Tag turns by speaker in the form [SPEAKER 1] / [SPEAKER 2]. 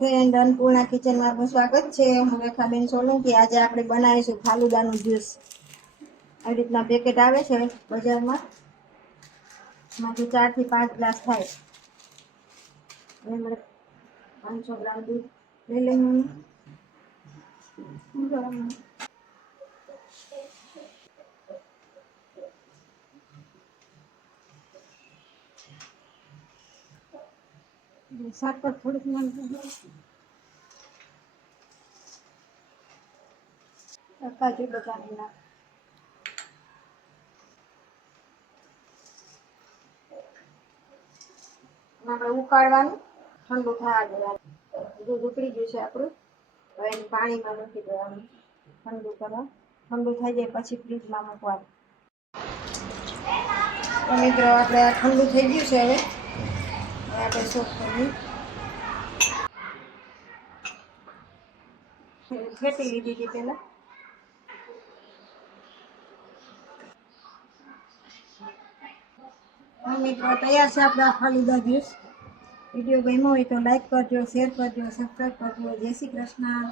[SPEAKER 1] Friend Annapurna કિચનમાં આપનું સ્વાગત છે. હું રેખાબેન સોલંકી. આજે આપણે બનાવીશું ફાલુદાનું જ્યુસ. આવી રીતના પેકેટ આવે છે બજારમાં. એમાંથી ચારથી પાંચ ગ્લાસ થાય. પાંચસો ગ્રામ દૂધ લઈ લેવાનું સાકર થોડુંક નાખી કાજુ બદામ નાખ આપણે ઉકાળવાનું ઠંડુ થવા દેવાનું દૂધ ઉકળી ગયું છે આપણું. હવે એને પાણીમાં મૂકી દેવાનું ઠંડુ કરવા. ઠંડુ થઈ જાય પછી ફ્રીજમાં મૂકવાનું. મિત્રો, આપણે ઠંડુ થઈ ગયું છે હવે. સોપ કરવી ફેટી લીધી હતી પહેલાં. મિત્રો, તૈયાર છે આપણા ફાલુદા જ્યુસ વીડિયો ગમ્યો હોય તો લાઈક કરજો શેર કરજો સબસ્ક્રાઈબ કરજો. જય શ્રી કૃષ્ણ.